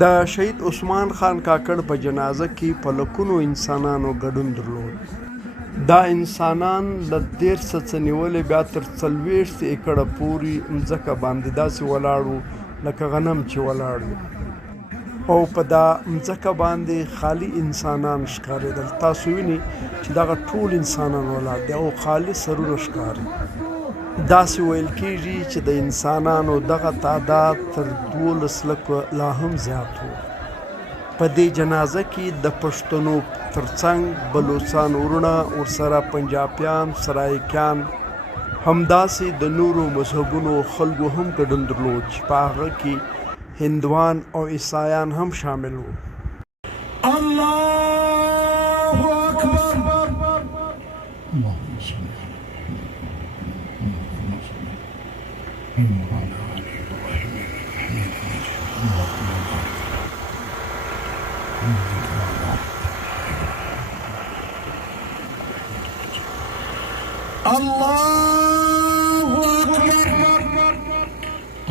د شهید عثمان خان کاکړ په جنازه کې په لکونو انسانانو ګډون درلود. دا انسانان له 13 څخه نیولې بیا تر 40 ایکړه پورې مځکه باندې داسې ولاړ وو لکه غنم چې ولاړ وي، او په دا مځکه باندې خالي انسانان ښکارېدل. تاسو وینئ چې دغه ټول انسانان ولاړ دي او خالي سرونه ښکاري. داسې ویل کېږي چې د انسانانو دغه تعداد تر 12 لکو لا هم زیات و. په دې جنازه کې د پښتنو ترڅنګ بلوڅان وروڼه، ورسره پنجابیان، سرایکیان، همداسې د نورو مذهبونو خلکو هم ګډون درلود چې په هغه کې هندوان او عیسایان هم شامل وو. الله اکبر. الله أكبر.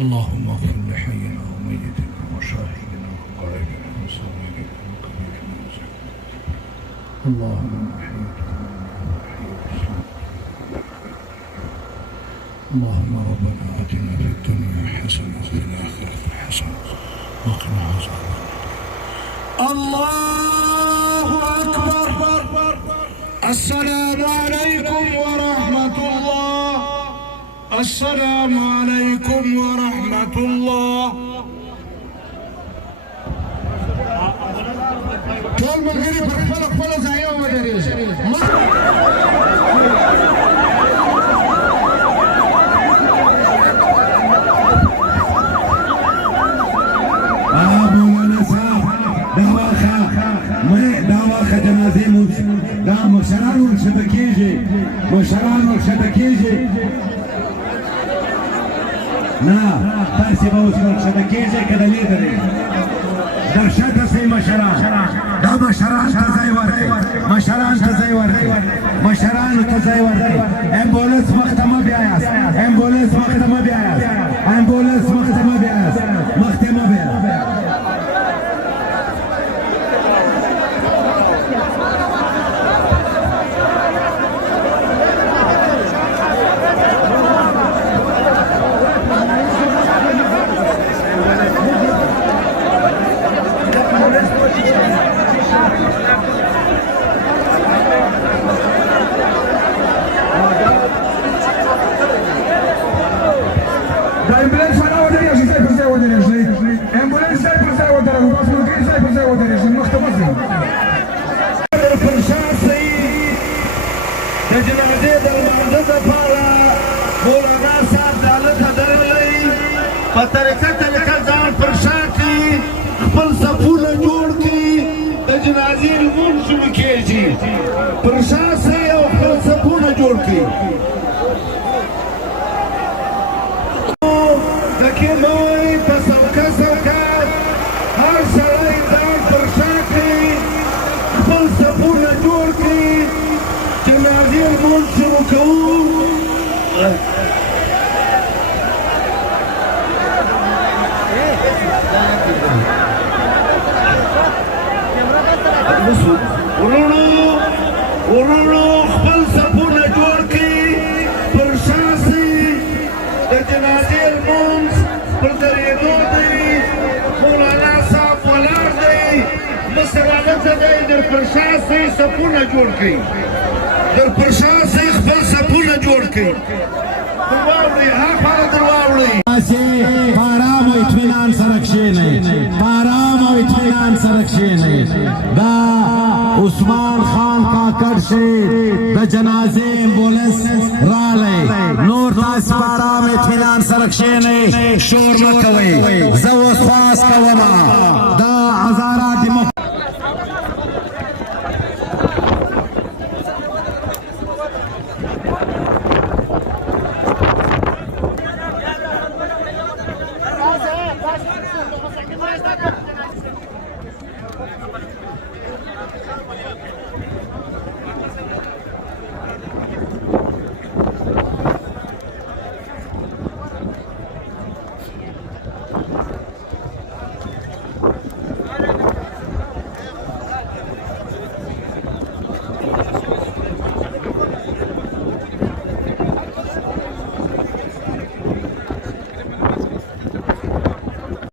اللهم اغفر لحينا وميتنا وشاهدنا وغائبنا وصغيرنا وكبيرنا وصغيرنا. اللهم اللهم ربنا آتنا في الدنيا حسنة وفي الآخرة حسنة وقنا عذاب الله أكبر. السلام عليكم ورحمة الله. السلام عليكم ورحمة الله. ټول ملګري پر خپل ځای ودرېږئ. دا مشران ورشته کېږي، مشران ورشته کېږي. نه تاسې به اوس ورشته کېږئ که د لیدرې در شاته سئ مشران. دا مشران ته ځای ورکړئ، مشران ته ځای ورکړئ، مشرانو ته ځای ورکړئ. امبولانس مخته مه بیایاست، امبولانس مخته مه بیایاست، امبولانس مخته مه بیایاست، مخته مه بیایاست. په طریقه ځان پر شا کړي، خپل صفونه جوړ کړي، د جنازې لمونځ شروع کېږي. پر شا سئ او خپل صفونه جوړ کړي. دکې مه وایئ په څوکه څوکه، هر سړی ځان پر شا کړي، خپل صفونه جوړ کړي، جنازې لمونځ شروع کوو. ورونو خپل صفونه جوړ کړي، پر شا سئ، د جنازې لمونځ پر درېدو دی. مولانا صاحب ولاړ دی، مشر هلته دی، در پر شا سئ، صفونه جوړ کړي، در پر شا سئ، خپل صفونه جوړ کړي. در واوړئ، ها خواله در واوړئ. تاسې په ارام او اطمینان سره کښېنئ، په ارام او اطمینان سره کښېنئ. دا عثمان خان کاکړ شهید د جنازې امبولانس راغلی. نور تاسې په ارام اطمینان سره کښېنئ، شور مه کوئ. زه اوس خواست کومه دا هزارات الله